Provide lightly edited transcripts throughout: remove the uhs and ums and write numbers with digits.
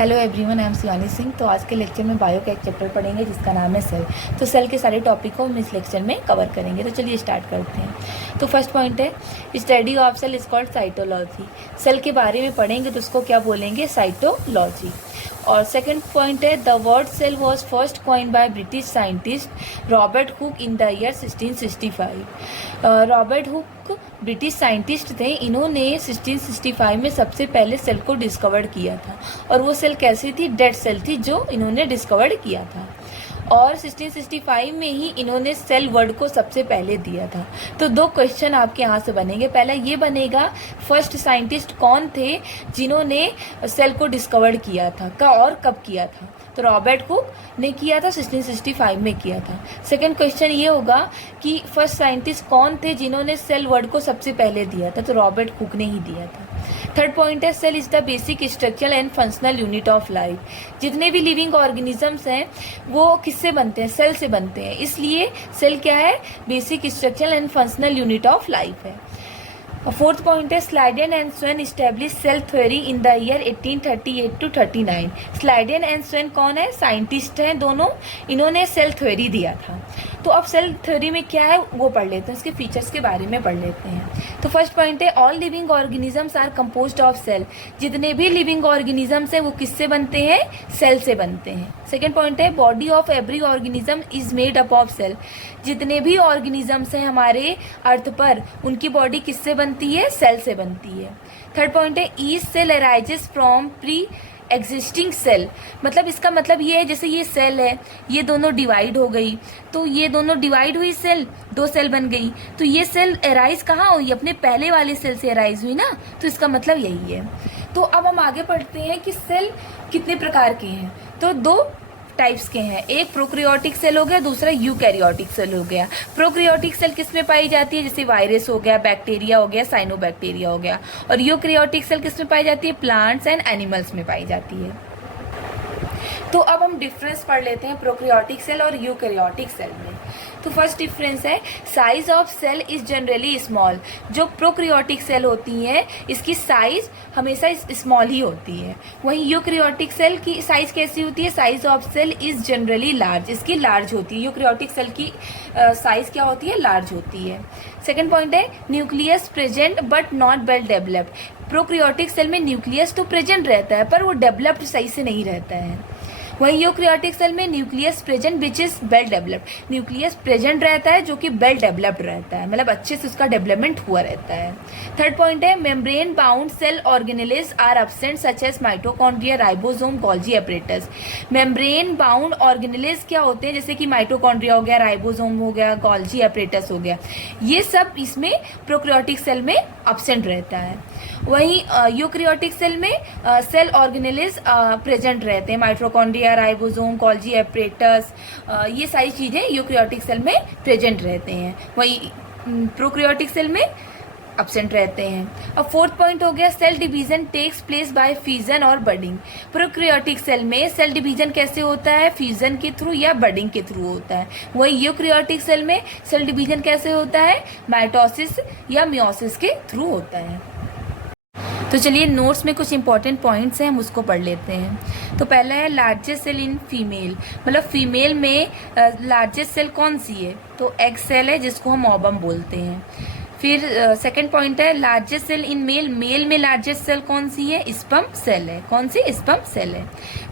Hello everyone, I am Shivani Singh. तो आज के लेक्चर में बायो का एक चैप्टर पढ़ेंगे जिसका नाम है सेल। तो सेल के सारे टॉपिक को हम इस लेक्चर में कवर करेंगे। तो चलिए स्टार्ट करते हैं। तो फर्स्ट पॉइंट है study of cell is called cytology. Cell के बारे में पढ़ेंगे तो उसको क्या बोलेंगे? साइटोलॉजी। और सेकंड पॉइंट है the word cell was first coined by British scientist Robert Hooke in the year 1665। Robert Hooke British scientist थे। इन्होंने 1665 में सबसे पहले सेल को डिस्कवर किया था। और वो सेल कैसी थी? डेड सेल थी जो इन्होंने डिस्कवर किया था। और 1665 में ही इन्होंने सेल वर्ड को सबसे पहले दिया था। तो दो क्वेश्चन आपके यहाँ से बनेंगे। पहला ये बनेगा फर्स्ट साइंटिस्ट कौन थे जिन्होंने सेल को डिस्कवर किया था और कब किया था? तो रॉबर्ट हुक ने किया था, 1665 में किया था। सेकंड क्वेश्चन ये होगा कि फर्स्ट साइंटिस्ट कौन थे जिन्होंने सेल वर्ड को सबसे पहले दिया था? तो रॉबर्ट हुक ने ही दिया था। थर्ड पॉइंट है cell is the basic structural and functional unit of life. जितने भी लिविंग ऑर्गेनिजम्स हैं वो किससे बनते हैं? सेल से बनते हैं। इसलिए सेल क्या है? Basic structural and functional unit of life है। फोर्थ पॉइंट है Schleiden and Schwann establish cell theory in the year 1838 to 39। Schleiden and Schwann कौन है? साइंटिस्ट हैं दोनों। इन्होंने सेल थ्योरी दिया था। तो अब सेल थ्योरी में क्या है वो पढ़ लेते हैं, उसके फीचर्स के बारे में पढ़ लेते हैं। तो फर्स्ट पॉइंट है all living organisms are composed of cell. जितने भी लिविंग ऑर्गेनिजम्स हैं वो किससे बनते हैं? सेल से बनते हैं। सेकेंड पॉइंट है body of every organism is made up of cell. जितने भी ऑर्गेनिजम्स हैं हमारे अर्थ पर उनकी बॉडी किससे बनती है? सेल से बनती है। थर्ड पॉइंट है each cell arises from pre existing cell. मतलब इसका मतलब ये है जैसे ये सेल है, ये दोनों डिवाइड हो गई, तो ये दोनों डिवाइड हुई सेल, दो सेल बन गई। तो ये सेल अराइज कहाँ हुई? अपने पहले वाले सेल से अराइज हुई ना। तो इसका मतलब यही है। तो अब हम आगे पढ़ते हैं कि सेल कितने प्रकार के हैं। तो दो टाइप्स के हैं। एक प्रोक्रियोटिक सेल हो गया, दूसरा यूकैरियोटिक सेल हो गया। प्रोक्रियोटिक सेल किसमें पाई जाती है? जैसे वायरस हो गया, बैक्टीरिया हो गया, साइनोबैक्टीरिया हो गया। और यूकैरियोटिक सेल किसमें पाई जाती है? प्लांट्स एंड एनिमल्स में पाई जाती है। तो अब हम डिफरेंस पढ़ लेते हैं प्रोक्रियोटिक सेल और यूकैरियोटिक सेल में। तो फर्स्ट डिफरेंस है size of cell is generally small. जो प्रोक्रियोटिक सेल होती है इसकी साइज हमेशा स्मॉल ही होती है। वहीं यूकैरियोटिक सेल की साइज कैसी होती है? Size of cell is generally large. इसकी लार्ज होती है। यूकैरियोटिक सेल की साइज क्या होती है? लार्ज होती है। सेकेंड पॉइंट है nucleus present but not well developed. Prokaryotic cell में न्यूक्लियस तो प्रेजेंट रहता है पर वो डेवलप्ड सही से नहीं रहता है। वहीं यूकैरियोटिक सेल में nucleus present which is well developed. Nucleus present रहता है जो कि वेल डेवलप्ड रहता है, मतलब अच्छे से उसका डेवलपमेंट हुआ रहता है। थर्ड पॉइंट है membrane bound cell organelles are absent such as mitochondria, ribosome, Golgi apparatus. Membrane bound organelles क्या होते हैं? जैसे कि माइटोकॉन्ड्रिया हो गया, राइबोसोम हो गया, गोल्जी एपरेटस हो गया। ये सब इसमें प्रोक्रियोटिक सेल में एब्सेंट रहता है। वहीं यूकैरियोटिक सेल में सेल ऑर्गेनेलिज प्रेजेंट रहते हैं। माइटोकॉन्ड्रिया, राइबोसोम, गोल्जी एपरेटस, ये सारी चीजें यूकैरियोटिक सेल में प्रेजेंट रहते हैं। वहीं प्रोक्रियोटिक सेल में एब्सेंट रहते हैं। अब फोर्थ पॉइंट हो गया cell division takes place by fusion और बडिंग। प्रोक्रियोटिक सेल में सेल डिवीजन कैसे होता है? फ्यूजन के थ्रू या बडिंग के थ्रू होता है। वहीं यूकैरियोटिक सेल में सेल डिवीजन कैसे होता है? माइटोसिस या मियोसिस के थ्रू होता है। तो चलिए नोट्स में कुछ इंपॉर्टेंट पॉइंट्स हैं, हम उसको पढ़ लेते हैं। तो पहला है लार्जेस्ट सेल इन फीमेल। मतलब फीमेल में लार्जेस्ट सेल कौन सी है? तो एग सेल है जिसको हम ओवम बोलते हैं। फिर सेकंड पॉइंट है largest cell in male. Mail में लार्जेस्ट सेल कौन सी है? स्पर्म सेल है। कौन सी? स्पर्म सेल है।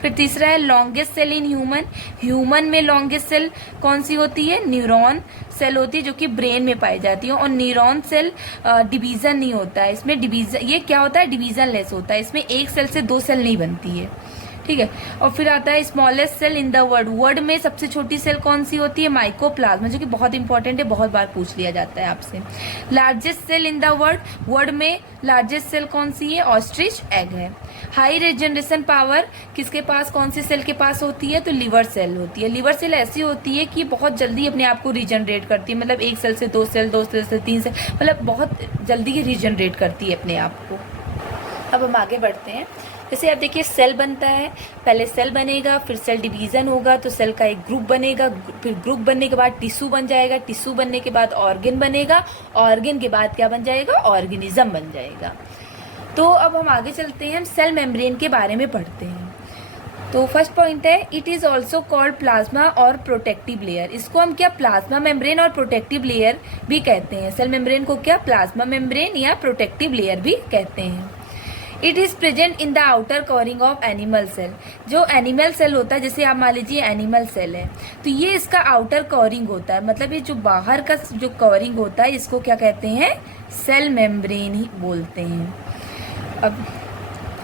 फिर तीसरा है longest cell in human. Human में लॉन्गेस्ट सेल कौन सी होती है? न्यूरॉन सेल होती है जो कि ब्रेन में पाई जाती है। और न्यूरॉन सेल डिवीजन नहीं होता है इसमें। डिवीजन ये क्या होता है? डिवीजन लेस होता है। इसमें एक सेल से दो सेल नहीं बनती है। ठीक है। और फिर आता है smallest cell in the word. Word में सबसे छोटी सेल कौन सी होती है? माइकोप्लाज्मा, जो कि बहुत इंपॉर्टेंट है, बहुत बार पूछ लिया जाता है आपसे। Largest cell in the word. Word में लार्जेस्ट सेल कौन सी है? ऑस्ट्रिच एग है। हाई रिजनरेशन पावर किसके पास, कौन सी सेल के पास होती है? तो लिवर सेल होती है। लिवर सेल ऐसी होती है कि बहुत जल्दी अपने आप को रीजनरेट करती है। मतलब एक सेल से दो सेल, दो सेल से तीन सेल, मतलब बहुत जल्दी ही रीजनरेट करती है अपने आप को। अब हम आगे बढ़ते हैं। जैसे आप देखिए सेल बनता है, पहले सेल बनेगा, फिर सेल डिवीजन होगा तो सेल का एक ग्रुप बनेगा, फिर ग्रुप बनने के बाद टिश्यू बन जाएगा, टिश्यू बनने के बाद ऑर्गन बनेगा, ऑर्गन के बाद क्या बन जाएगा? ऑर्गेनिज्म बन जाएगा। तो अब हम आगे चलते हैं, हम सेल मेम्ब्रेन के बारे में पढ़ते हैं। तो फर्स्ट पॉइंट है it is also called plasma और प्रोटेक्टिव लेयर। इसको हम क्या प्लाज्मा मेम्ब्रेन और प्रोटेक्टिव लेयर भी कहते हैं। सेल मेम्ब्रेन को क्या प्लाज्मा मेम्ब्रेन या प्रोटेक्टिव लेयर भी कहते हैं। It is present in the outer covering of animal cell. जो एनिमल सेल होता है, जैसे आप मान लीजिए एनिमल सेल है, तो ये इसका आउटर कवरिंग होता है, मतलब ये जो बाहर का जो कवरिंग होता है इसको क्या कहते हैं, सेल मेम्ब्रेन ही बोलते हैं। अब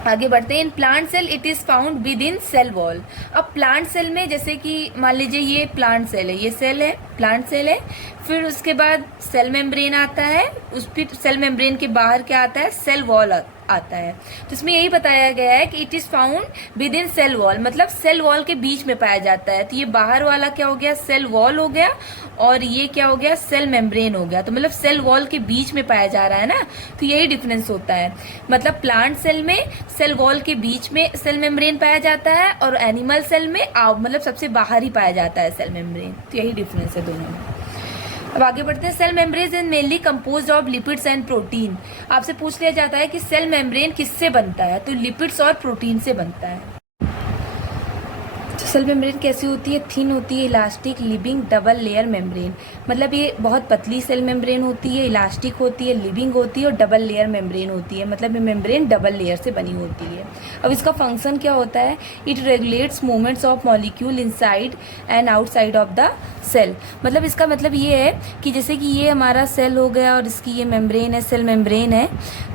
आगे बढ़ते हैं। In plant cell it is found within cell wall. अब प्लांट सेल में जैसे कि मान लीजिए ये प्लांट सेल है, ये सेल है, प्लांट सेल है, फिर उसके बाद सेल मेम्ब्रेन आता है, उस फिर सेल मेम्ब्रेन के बाहर क्या आता है, सेल वॉल आता है। तो इसमें यही बताया गया है कि it is found within cell wall, मतलब सेल वॉल के बीच में पाया जाता है। तो ये बाहर वाला क्या हो गया, सेल वॉल हो गया, और ये क्या हो गया, सेल मेम्ब्रेन हो गया। तो मतलब सेल वॉल के बीच में पाया जा रहा है ना, तो यही डिफरेंस होता है। मतलब प्लांट सेल में सेल वॉल के बीच में सेल मेम्ब्रेन पाया जाता है, और एनिमल सेल में मतलब सबसे बाहर ही पाया जाता है सेल मेम्ब्रेन। तो यही डिफरेंस है दोनों में। अब आगे बढ़ते हैं। Cell membrane is mainly composed of lipids and protein. आपसे पूछ लिया जाता है कि सेल मेम्ब्रेन किससे बनता है, तो लिपिड्स और प्रोटीन से बनता है। तो सेल मेम्ब्रेन कैसी होती है, थिन होती है, elastic, living, double layer membrane. मतलब ये बहुत पतली सेल मेम्ब्रेन होती है, इलास्टिक होती है, लिविंग होती है और डबल लेयर मेम्ब्रेन होती है। मतलब ये मेम्ब्रेन डबल लेयर से बनी होती है। अब इसका फंक्शन क्या होता है, it regulates movements of molecule inside and outside of the cell. मतलब इसका मतलब ये है कि जैसे कि ये हमारा सेल हो गया और इसकी ये मेम्ब्रेन है, सेल मेम्ब्रेन है,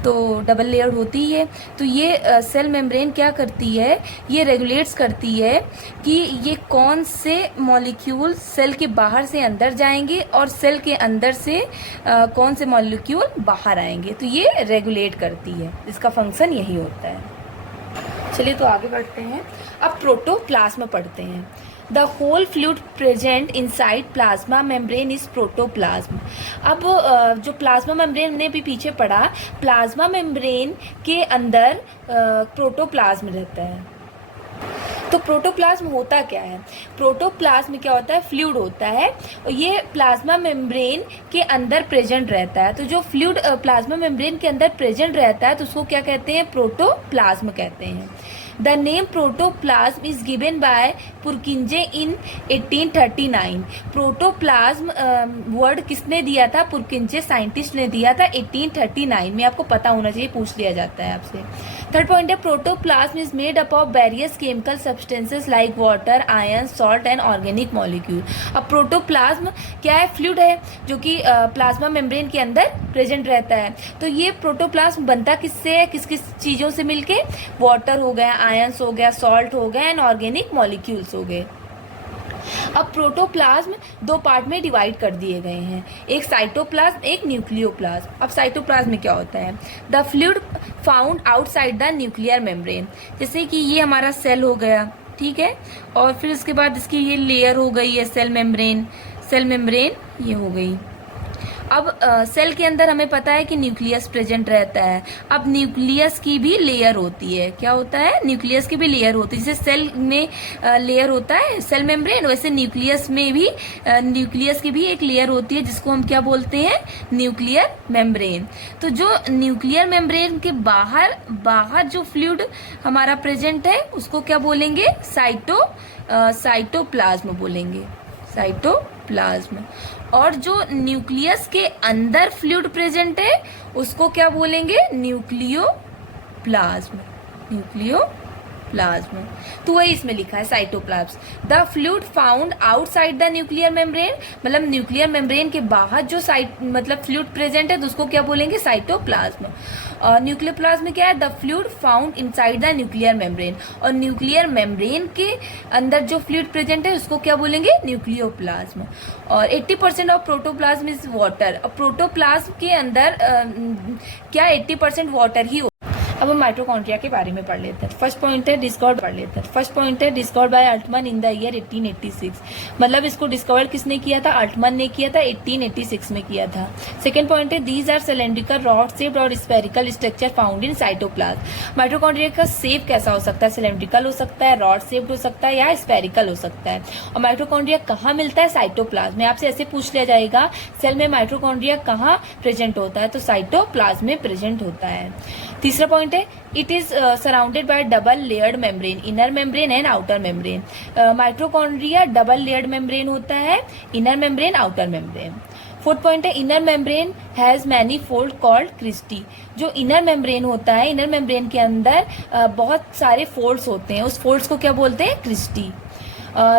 तो डबल लेयर होती है। तो ये सेल मेम्ब्रेन क्या करती है, ये रेगुलेट्स करती है कि ये कौन से मॉलिक्यूल सेल के बाहर से अंदर जाएंगे और सेल के अंदर से कौन से मॉलिक्यूल बाहर आएंगे। तो ये रेगुलेट करती है, इसका फंक्शन यही होता है। चलिए तो आगे बढ़ते हैं। अब प्रोटोप्लाज्म पढ़ते हैं। The whole fluid present inside plasma membrane is protoplasm. अब जो प्लाज्मा मेम्ब्रेन ने भी पीछे पढ़ा, प्लाज्मा मेम्ब्रेन के अंदर प्रोटोप्लाज्म रहता है। तो प्रोटोप्लाज्म होता क्या है, प्रोटोप्लाज्म क्या होता है, फ्लूइड होता है, और ये प्लाज्मा मेम्ब्रेन के अंदर प्रेजेंट रहता है। तो जो फ्लूइड प्लाज्मा मेम्ब्रेन के अंदर प्रेजेंट रहता है तो उसको क्या कहते हैं, प्रोटोप्लाज्म कहते हैं। The name protoplasm is given by पुरकिंजे in 1839। Protoplasm word किसने दिया था, पुरकिंजे साइंटिस्ट ने दिया था 1839 में। आपको पता होना चाहिए, पूछ लिया जाता है आपसे। थर्ड पॉइंट है protoplasm is made up of various chemical substances like water, iron, salt and organic molecule. अब प्रोटोप्लाज्म क्या है, फ्लूइड है जो कि प्लाज्मा मेम्ब्रेन के अंदर प्रेजेंट रहता है। तो ये प्रोटोप्लाज्म बनता किससे है, किस किस चीज़ों से मिलके, वाटर हो गया, आयंस हो गया, सॉल्ट हो गया एंड ऑर्गेनिक मॉलिक्यूल्स हो गए। अब प्रोटोप्लाज्म दो पार्ट में डिवाइड कर दिए गए हैं, एक साइटोप्लाज्म, एक न्यूक्लियोप्लाज्म। अब साइटोप्लाज्म में क्या होता है, the fluid found outside the nuclear membrane. जैसे कि ये हमारा सेल हो गया, ठीक है, और फिर उसके बाद इसकी ये लेयर हो गई है सेल मेम्ब्रेन, सेल मेम्ब्रेन ये हो गई। अब सेल के अंदर हमें पता है कि न्यूक्लियस प्रेजेंट रहता है। अब न्यूक्लियस की भी लेयर होती है, क्या होता है, न्यूक्लियस की भी लेयर होती है। जैसे सेल में लेयर होता है सेल मेम्ब्रेन, वैसे न्यूक्लियस में भी न्यूक्लियस की भी एक लेयर होती है जिसको हम क्या बोलते हैं, न्यूक्लियर मेम्ब्रेन। तो जो न्यूक्लियर मेम्ब्रेन के बाहर जो फ्लूइड हमारा प्रेजेंट है उसको क्या बोलेंगे, साइटोप्लाज्म बोलेंगे, साइटोप्लाज्म। और जो न्यूक्लियस के अंदर फ्लूइड प्रेजेंट है उसको क्या बोलेंगे, न्यूक्लियोप्लाज्म, न्यूक्लियोप्लाज्म। तो वही इसमें लिखा है cytoplasm. The fluid found outside the nuclear membrane, मतलब न्यूक्लियर मेम्ब्रेन के बाहर जो मतलब फ्लूइड प्रेजेंट है तो उसको क्या बोलेंगे, साइटोप्लाज्म। और न्यूक्लियोप्लाज्म में क्या है, the fluid found inside the nuclear membrane, और न्यूक्लियर मेम्ब्रेन के अंदर जो फ्लूइड प्रेजेंट है उसको क्या बोलेंगे, न्यूक्लियोप्लाज्म। और 80% ऑफ प्रोटोप्लाज्म इज वाटर। और प्रोटोप्लाज्म के अंदर क्या 80% वाटर ही। अब हम माइटोकॉन्ड्रिया के बारे में पढ़ लेते हैं। फर्स्ट पॉइंट है discovered by Altmann in the year 1886। मतलब इसको डिस्कवर किसने किया था, अल्टमन ने किया था, 1886 में किया था। सेकंड पॉइंट है these are cylindrical, rod shaped और spherical structure found in cytoplasm. Mitochondria का शेप कैसा हो सकता है, सिलेंड्रिकल हो सकता है, रॉड शेप्ड हो सकता है या स्फेरिकल हो सकता है। और माइटोकॉन्ड्रिया कहाँ मिलता है, साइटोप्लाज्म में। आपसे ऐसे पूछ लिया जाएगा सेल में माइटोकॉन्ड्रिया कहाँ प्रेजेंट होता है, तो साइटोप्लाज्म में प्रेजेंट होता है। तीसरा पॉइंट पॉइंट है, it is surrounded by double layered membrane, inner membrane and outer membrane. Mitochondria double layered membrane होता है, inner membrane outer membrane. Fourth point है, inner membrane has many fold called cristae. जो inner membrane होता है, inner membrane के अंदर बहुत सारे फोल्ड्स होते हैं, उस फोल्ड्स को क्या बोलते हैं? Christie.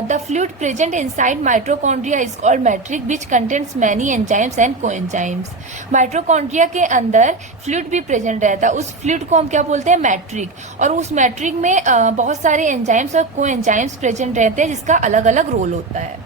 The fluid present inside mitochondria is called matrix which contains many enzymes and coenzymes। Mitochondria के अंदर फ्लूइड भी प्रेजेंट रहता है, उस फ्लूइड को हम क्या बोलते हैं? मैट्रिक। और उस मैट्रिक में बहुत सारे एंजाइम्स और कोएंजाइम्स प्रेजेंट रहते हैं जिसका अलग अलग रोल होता है।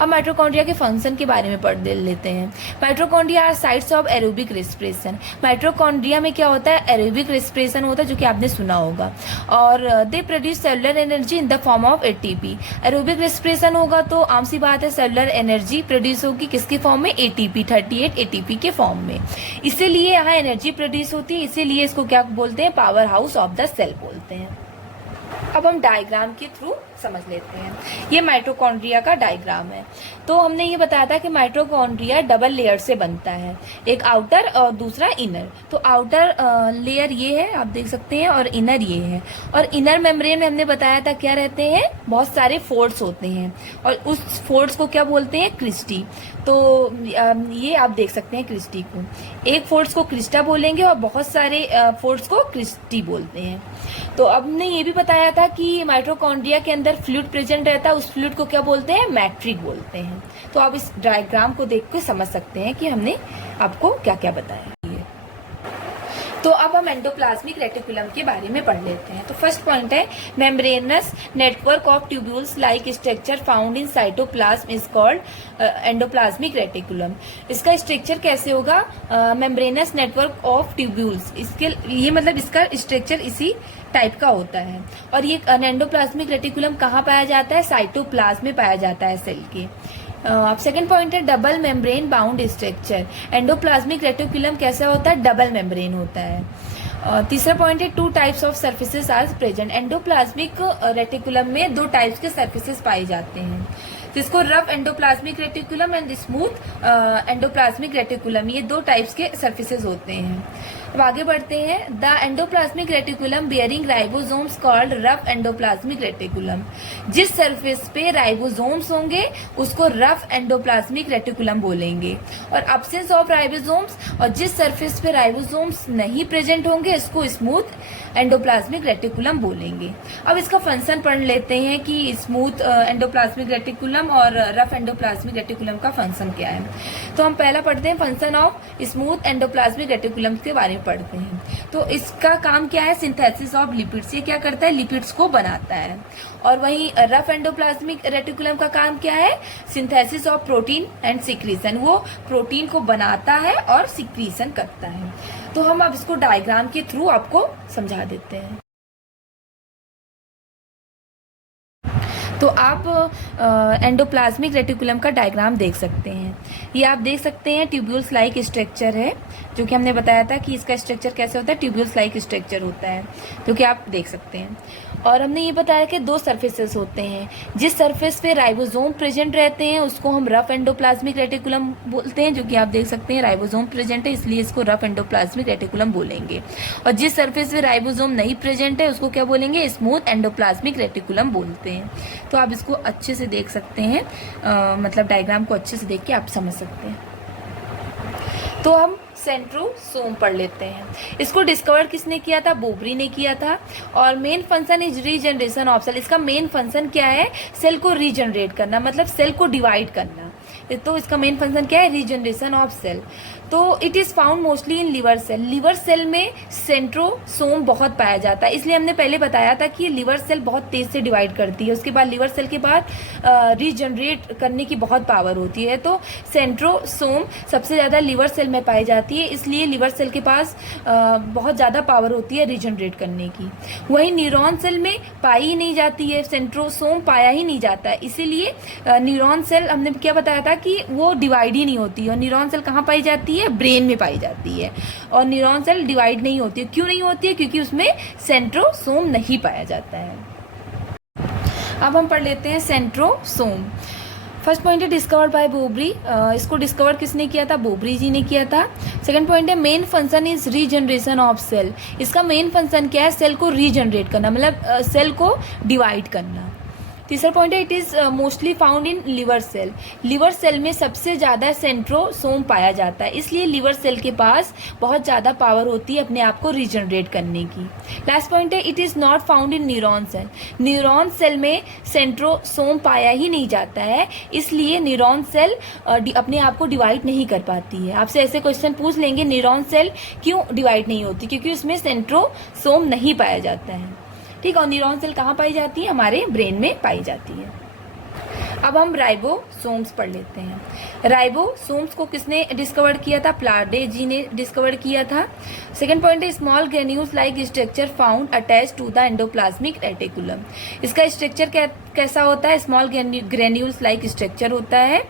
अब माइटोकॉन्ड्रिया के फंक्शन के बारे में पढ़ लेते हैं। Mitochondria are sites of aerobic respiration. Mitochondria में क्या होता है? एरोबिक रेस्पिरेशन होता है, जो कि आपने सुना होगा। और they produce cellular energy in the form of ATP. Aerobic respiration होगा तो आम सी बात है, सेलुलर एनर्जी प्रोड्यूस होगी किसके फॉर्म में? एटीपी, 38 एटीपी के फॉर्म में। इसीलिए यहाँ एनर्जी प्रोड्यूस होती है, इसीलिए इसको क्या बोलते हैं? Power house of the cell बोलते हैं। अब हम डायग्राम के थ्रू समझ लेते हैं। ये माइटोकॉन्ड्रिया का डायग्राम है। तो हमने ये बताया था कि माइटोकॉन्ड्रिया डबल लेयर से बनता है, एक आउटर और दूसरा इनर। तो आउटर लेयर ये है, आप देख सकते हैं, और इनर ये है। और इनर मेम्ब्रेन में हमने बताया था क्या रहते हैं? बहुत सारे फोल्ड्स होते हैं, और उस फोल्ड्स को क्या बोलते हैं? क्रिस्टी। तो ये आप देख सकते हैं क्रिस्टी को, एक फोल्ड्स को क्रिस्टा बोलेंगे और बहुत सारे फोल्ड्स को क्रिस्टी बोलते हैं। तो अब हमने ये भी बताया था कि माइटोकॉन्ड्रिया के अंदर फ्लूइड प्रेजेंट रहता है, उस फ्लूइड को क्या बोलते हैं? मैट्रिक बोलते हैं। तो आप इस डायग्राम को देख के समझ सकते हैं कि हमने आपको क्या क्या बताया। तो अब हम एंडोप्लाज्मिक रेटिकुलम के बारे में पढ़ लेते हैं। तो फर्स्ट पॉइंट है, membranes network of tubules like structure found in cytoplasm is called endoplasmic reticulum. इसका स्ट्रक्चर कैसे होगा? मेम्ब्रेनस नेटवर्क ऑफ ट्यूब्यूल्स, इसके ये मतलब इसका स्ट्रक्चर इसी टाइप का होता है। और ये एंडोप्लाज्मिक रेटिकुलम कहाँ पाया जाता है? साइटोप्लाज्म में पाया जाता है सेल के। अब सेकेंड पॉइंट है, double membrane bound structure. Endoplasmic reticulum कैसा होता है? डबल मेम्ब्रेन होता है। तीसरा पॉइंट है, two types of surfaces are present. Endoplasmic reticulum में दो टाइप्स के सर्फेसेस पाए जाते हैं, जिसको rough endoplasmic reticulum and smooth endoplasmic reticulum, ये दो टाइप्स के सर्फेसेस होते हैं। अब आगे बढ़ते हैं। The endoplasmic reticulum bearing ribosomes called rough endoplasmic reticulum. जिस सरफेस पे राइबोसोम्स होंगे उसको रफ एंडोप्लाज्मिक रेटिकुलम बोलेंगे, और अब्सेंस ऑफ राइबोसोम्स, और जिस सरफेस पे राइबोसोम्स नहीं प्रेजेंट होंगे इसको स्मूथ एंडोप्लाज्मिक रेटिकुलम बोलेंगे। अब इसका फंक्शन पढ़ लेते हैं कि स्मूथ एंडोप्लाज्मिक रेटिकुलम और रफ एंडोप्लाज्मिक रेटिकुलम का फंक्शन क्या है। तो हम पहला पढ़ते हैं function of smooth endoplasmic reticulum के बारे में पढ़ते हैं। तो इसका काम क्या है? Synthesis of lipids. ये क्या करता है? लिपिड्स को बनाता है। और वहीं रफ एंडोप्लाज्मिक रेटिकुलम का काम क्या है? Synthesis of protein and secretion. वो प्रोटीन को बनाता है और सिक्रीशन करता है। तो हम अब इसको डायग्राम के थ्रू आपको समझा देते हैं। तो आप एंडोप्लाज्मिक रेटिकुलम का डायग्राम देख सकते हैं। ये आप देख सकते हैं ट्यूब्यूल्स लाइक स्ट्रक्चर है, जो कि हमने बताया था कि इसका स्ट्रक्चर कैसे होता है? ट्यूब्यूल्स लाइक स्ट्रक्चर होता है, जो कि आप देख सकते हैं। और हमने ये बताया कि दो सरफेसेस होते हैं, जिस सरफेस पे राइबोसोम प्रेजेंट रहते हैं उसको हम रफ एंडोप्लाज्मिक रेटिकुलम बोलते हैं, जो कि आप देख सकते हैं राइबोसोम प्रेजेंट है इसलिए इसको रफ एंडोप्लाज्मिक रेटिकुलम बोलेंगे। और जिस सरफेस पे राइबोसोम नहीं प्रेजेंट है उसको क्या बोलेंगे? स्मूथ एंडोप्लाज्मिक रेटिकुलम बोलते हैं। तो आप इसको अच्छे से देख सकते हैं, मतलब डायग्राम को अच्छे से देख के आप समझ सकते हैं। तो हम सेंट्रोसोम पढ़ लेते हैं। इसको डिस्कवर किसने किया था? बोबरी ने किया था। और main function is regeneration of cell. इसका मेन फंक्शन क्या है? सेल को रीजनरेट करना, मतलब सेल को डिवाइड करना। तो इसका मेन फंक्शन क्या है? Regeneration of cell. तो it is found mostly in liver cell. Liver cell में सेंट्रोसोम बहुत पाया जाता है, इसलिए हमने पहले बताया था कि लिवर सेल बहुत तेज से डिवाइड करती है। उसके बाद लिवर सेल के बाद रीजनरेट करने की बहुत पावर होती है। तो सेंट्रोसोम सबसे ज़्यादा लिवर सेल में पाई जाती है, इसलिए लिवर सेल के पास बहुत ज़्यादा पावर होती है रीजनरेट करने की। वहीं न्यूरॉन सेल में पाई ही नहीं जाती है, सेंट्रोसोम पाया ही नहीं जाता है, इसीलिए न्यूरॉन सेल हमने क्या बताया था कि वो डिवाइड ही नहीं होती है। और न्यूरॉन सेल कहाँ पाई जाती है? ब्रेन में पाई जाती है। और न्यूरॉन सेल डिवाइड नहीं होती है। क्यों नहीं होती है? क्योंकि उसमें सेंट्रोसोम नहीं पाया जाता है। अब हम पढ़ लेते हैं सेंट्रोसोम। फर्स्ट पॉइंट है डिस्कवर्ड बाय बोबरी, इसको डिस्कवर किसने किया था? बोबरी जी ने किया था। सेकंड पॉइंट है main function is regeneration of cell, इसका मेन फंक्शन क्या है? सेल को रीजनरेट करना, मतलब सेल को डिवाइड करना। तीसरा पॉइंट है it is mostly found in liver cell, liver cell में सबसे ज़्यादा सेंट्रोसोम पाया जाता है, इसलिए लिवर सेल के पास बहुत ज़्यादा पावर होती है अपने आप को रीजनरेट करने की। लास्ट पॉइंट है it is not found in neuron cell, neuron cell में सेंट्रोसोम पाया ही नहीं जाता है, इसलिए न्यूरॉन सेल अपने आप को डिवाइड नहीं कर पाती है। आपसे ऐसे क्वेश्चन पूछ लेंगे न्यूरॉन सेल क्यों डिवाइड नहीं होती? क्योंकि उसमें सेंट्रोसोम नहीं पाया जाता है। ठीक है, और न्यूरॉन सेल कहाँ पाई जाती है? हमारे ब्रेन में पाई जाती है। अब हम राइबोसोम्स पढ़ लेते हैं। राइबोसोम्स को किसने डिस्कवर किया था? प्लाडे जी ने डिस्कवर किया था। सेकंड पॉइंट है small granules like structure found attach to the endoplasmic reticulum, इसका स्ट्रक्चर कैसा होता है? स्मॉल ग्रेन्यूल्स लाइक स्ट्रक्चर होता है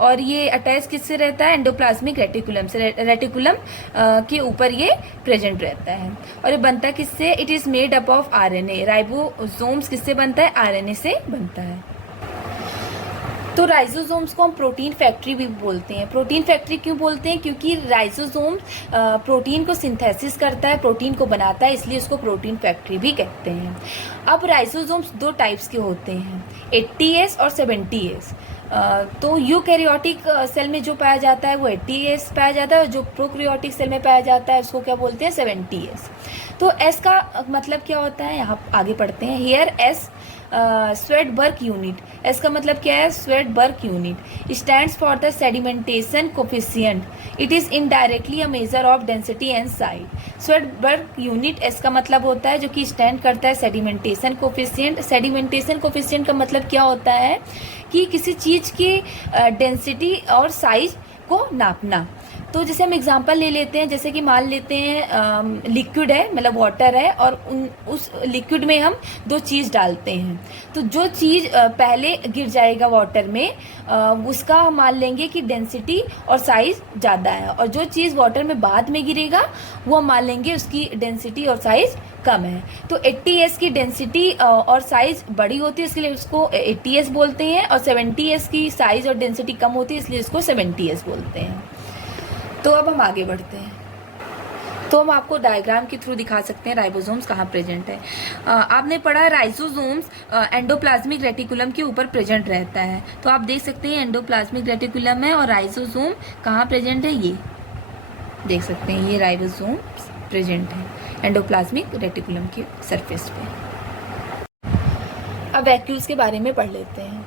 और ये अटैच किससे रहता है? एंडोप्लाज्मिक रेटिकुलम से, रेटिकुलम के ऊपर ये प्रेजेंट रहता है। और ये बनता किससे? It is made up of RNA, ribosomes किससे बनता है? आरएनए से बनता है। तो राइजोसोम्स को हम प्रोटीन फैक्ट्री भी बोलते हैं। प्रोटीन फैक्ट्री क्यों बोलते हैं? क्योंकि राइजोसोम प्रोटीन को सिंथेसिस करता है, प्रोटीन को बनाता है, इसलिए उसको प्रोटीन फैक्ट्री भी कहते हैं। अब राइजोसोम्स दो टाइप्स के होते हैं, 80S और 70S। तो यूकैरियोटिक सेल में जो पाया जाता है वो 80S पाया जाता है, और जो प्रोकैरियोटिक सेल में पाया जाता है उसको क्या बोलते हैं? 70S। तो S का मतलब क्या होता है? यहाँ आगे पढ़ते हैं। Here S Svedberg unit, S का मतलब क्या है? Svedberg unit stands for the sedimentation coefficient, it is indirectly a measure of density and size. Svedberg unit S का मतलब होता है जो कि स्टैंड करता है सेडिमेंटेशन कोफिशिएंट। सेडिमेंटेशन कोफिशिएंट का मतलब क्या होता है? कि किसी चीज की डेंसिटी और साइज को नापना। तो जैसे हम एग्जांपल ले लेते हैं, जैसे कि मान लेते हैं लिक्विड है, मतलब वाटर है, और उस लिक्विड में हम दो चीज़ डालते हैं। तो जो चीज़ पहले गिर जाएगा वाटर में उसका हम मान लेंगे कि डेंसिटी और साइज ज़्यादा है, और जो चीज़ वाटर में बाद में गिरेगा वो हम मान लेंगे उसकी डेंसिटी और साइज कम है। तो 80S की डेंसिटी और साइज बड़ी होती है, इसलिए उसको 80S बोलते हैं, और 70S की साइज और डेंसिटी कम होती है, इसलिए इसको 70S बोलते हैं। तो अब हम आगे बढ़ते हैं। तो हम आपको डायग्राम के थ्रू दिखा सकते हैं राइबोसोम्स कहाँ प्रेजेंट है। आपने पढ़ा राइबोसोम्स एंडोप्लाज्मिक रेटिकुलम के ऊपर प्रेजेंट रहता है। तो आप देख सकते हैं एंडोप्लाज्मिक रेटिकुलम है और राइबोसोम कहाँ प्रेजेंट है, ये देख सकते हैं, ये राइबोसोम प्रेजेंट है एंडोप्लाज्मिक रेटिकुलम के सरफेस पे। अब वैक्यूल्स के बारे में पढ़ लेते हैं।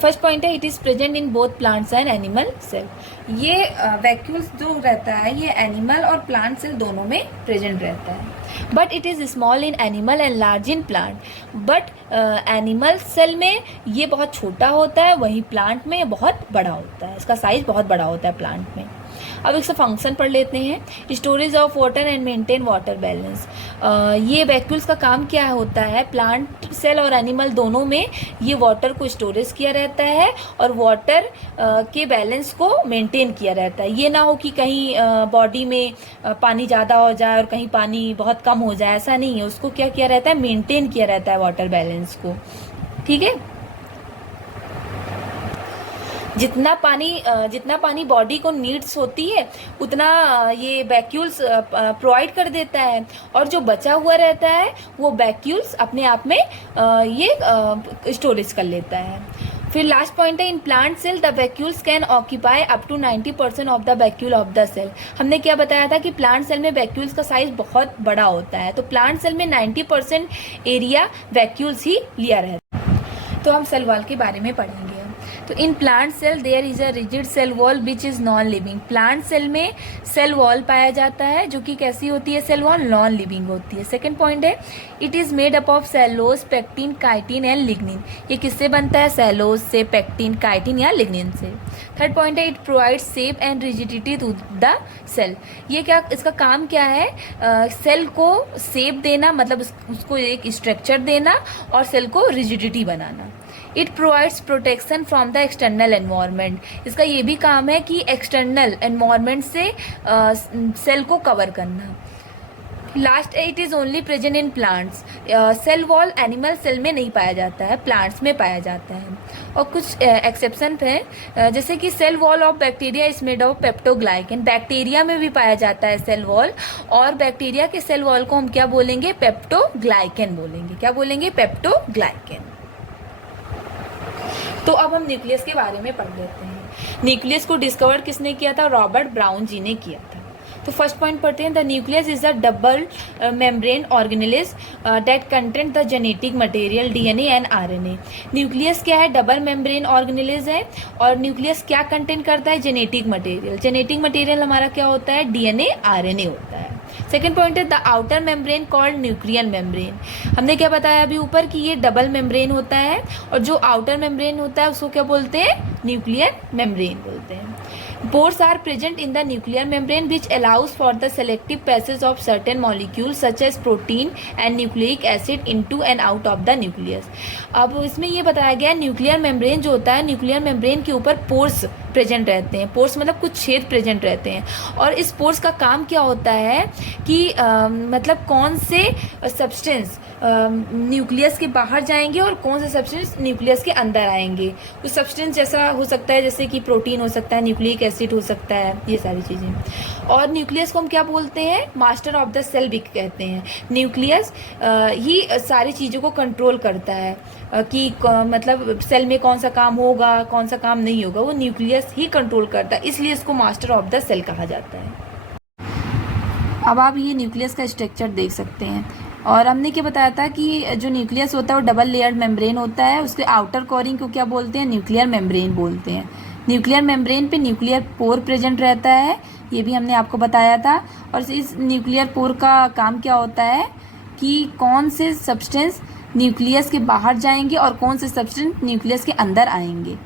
फर्स्ट पॉइंट है it is present in both plants and animal cell. ये वैक्यूल्स जो रहता है ये एनिमल और प्लांट सेल दोनों में प्रेजेंट रहता है। But it is small in animal and large in plant. But animal cell में ये बहुत छोटा होता है, वहीं प्लांट में बहुत बड़ा होता है, इसका साइज बहुत बड़ा होता है प्लांट में। अब इसका फंक्शन पढ़ लेते हैं। Storage of water and maintain water balance. ये वैक्यूल्स का काम क्या होता है? प्लांट सेल और एनिमल दोनों में ये वाटर को स्टोरेज किया रहता है और वाटर के बैलेंस को मेंटेन किया रहता है। ये ना हो कि कहीं बॉडी में पानी ज़्यादा हो जाए और कहीं पानी बहुत कम हो जाए, ऐसा नहीं है। उसको क्या किया रहता है? मेंटेन किया रहता है वाटर बैलेंस को। ठीक है, जितना पानी बॉडी को नीड्स होती है उतना ये वैक्यूल्स प्रोवाइड कर देता है, और जो बचा हुआ रहता है वो वैक्यूल्स अपने आप में ये स्टोरेज कर लेता है। फिर लास्ट पॉइंट है in plant cell the vacuoles can occupy up to 90% of the vacuole of the cell. हमने क्या बताया था कि प्लांट सेल में वैक्यूल्स का साइज बहुत बड़ा होता है, तो प्लांट सेल में 90% एरिया वैक्यूल्स ही लिया रहता है। तो हम सेल वॉल के बारे में पढ़ेंगे। तो in plant cell there is a rigid cell wall which is non living. Plant cell में सेल वॉल पाया जाता है जो कि कैसी होती है? सेल वॉल नॉन लिविंग होती है। सेकंड पॉइंट है it is made up of cellulose, pectin, chitin and lignin. ये किससे बनता है? सेलोज से, पेक्टिन, काइटिन या लिग्निन से। थर्ड पॉइंट है it provides shape and rigidity to the cell. ये क्या, इसका काम क्या है? सेल को शेप देना, मतलब उसको एक स्ट्रक्चर देना और सेल को रिजिडिटी बनाना। It provides protection from the external environment. इसका ये भी काम है कि एक्सटर्नल एनवायरनमेंट से सेल को कवर करना। Last it is only present in plants. Cell wall animal cell में नहीं पाया जाता है, प्लांट्स में पाया जाता है। और कुछ एक्सेप्शन है, जैसे कि cell wall of bacteria is made of peptidoglycan. Bacteria में भी पाया जाता है सेल वॉल, और बैक्टीरिया के सेल वॉल को हम क्या बोलेंगे? पेप्टोग्लाइकन बोलेंगे। क्या बोलेंगे? पेप्टोग्लाइकन। तो अब हम न्यूक्लियस के बारे में पढ़ लेते हैं। न्यूक्लियस को डिस्कवर किसने किया था? रॉबर्ट ब्राउन जी ने किया था। तो फर्स्ट पॉइंट पढ़ते हैं। The nucleus is a double membrane organelles that content the genetic material DNA and RNA. Nucleus क्या है? डबल मेम्ब्रेन ऑर्गेनेलिज है। और न्यूक्लियस क्या कंटेंट करता है? Genetic material. जेनेटिक मटेरियल हमारा क्या होता है? डीएनए आरएनए होता है। सेकेंड पॉइंट है the outer membrane called nuclear membrane. हमने क्या बताया अभी ऊपर कि ये डबल मेम्ब्रेन होता है, और जो आउटर मेम्ब्रेन होता है उसको क्या बोलते हैं? न्यूक्लियर मेम्ब्रेन बोलते हैं। Pores are present in the nuclear membrane which allows for the selective passage of certain molecules such as protein and nucleic acid into and out of the nucleus। अब इसमें ये बताया गया न्यूक्लियर मेम्ब्रेन जो होता है, न्यूक्लियर मेम्ब्रेन के ऊपर पोर्स प्रेजेंट रहते हैं। पोर्स मतलब कुछ छेद प्रेजेंट रहते हैं, और इस पोर्स का काम क्या होता है कि मतलब कौन से सब्सटेंस न्यूक्लियस के बाहर जाएंगे और कौन से सब्सटेंस न्यूक्लियस के अंदर आएंगे। कुछ सब्सटेंस जैसा हो सकता है जैसे कि प्रोटीन हो सकता है, न्यूक्लिक एसिड हो सकता है, ये सारी चीज़ें। और न्यूक्लियस को हम क्या बोलते हैं? मास्टर ऑफ द सेल भी कहते हैं। न्यूक्लियस ही सारी चीज़ों को कंट्रोल करता है कि मतलब सेल में कौन सा काम होगा, कौन सा काम नहीं होगा, वो न्यूक्लियस ही कंट्रोल करता है, इसलिए इसको मास्टर ऑफ द सेल कहा जाता है। अब आप ये न्यूक्लियस का स्ट्रक्चर देख सकते हैं। और हमने क्या बताया था कि जो न्यूक्लियस होता है वो डबल लेयर्ड मेम्ब्रेन होता है। उसके आउटर कोरिंग को क्या बोलते हैं? न्यूक्लियर मेम्ब्रेन बोलते हैं। न्यूक्लियर मेम्ब्रेन पे न्यूक्लियर पोर प्रेजेंट रहता है, ये भी हमने आपको बताया था। और इस न्यूक्लियर पोर का काम क्या होता है कि कौन से सब्सटेंस न्यूक्लियस के बाहर जाएंगे और कौन से सब्सटेंस न्यूक्लियस के अंदर आएंगे।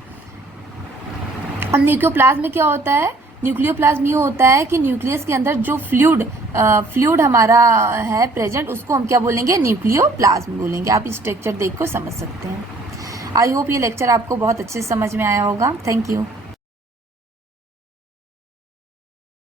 अब न्यूक्लियोप्लाज्म में क्या होता है? न्यूक्लियोप्लाज्म ये होता है कि न्यूक्लियस के अंदर जो फ्लूइड हमारा है प्रेजेंट, उसको हम क्या बोलेंगे? न्यूक्लियोप्लाज्म बोलेंगे। आप इस स्ट्रक्चर देख कर समझ सकते हैं। आई होप ये लेक्चर आपको बहुत अच्छे से समझ में आया होगा। Thank you.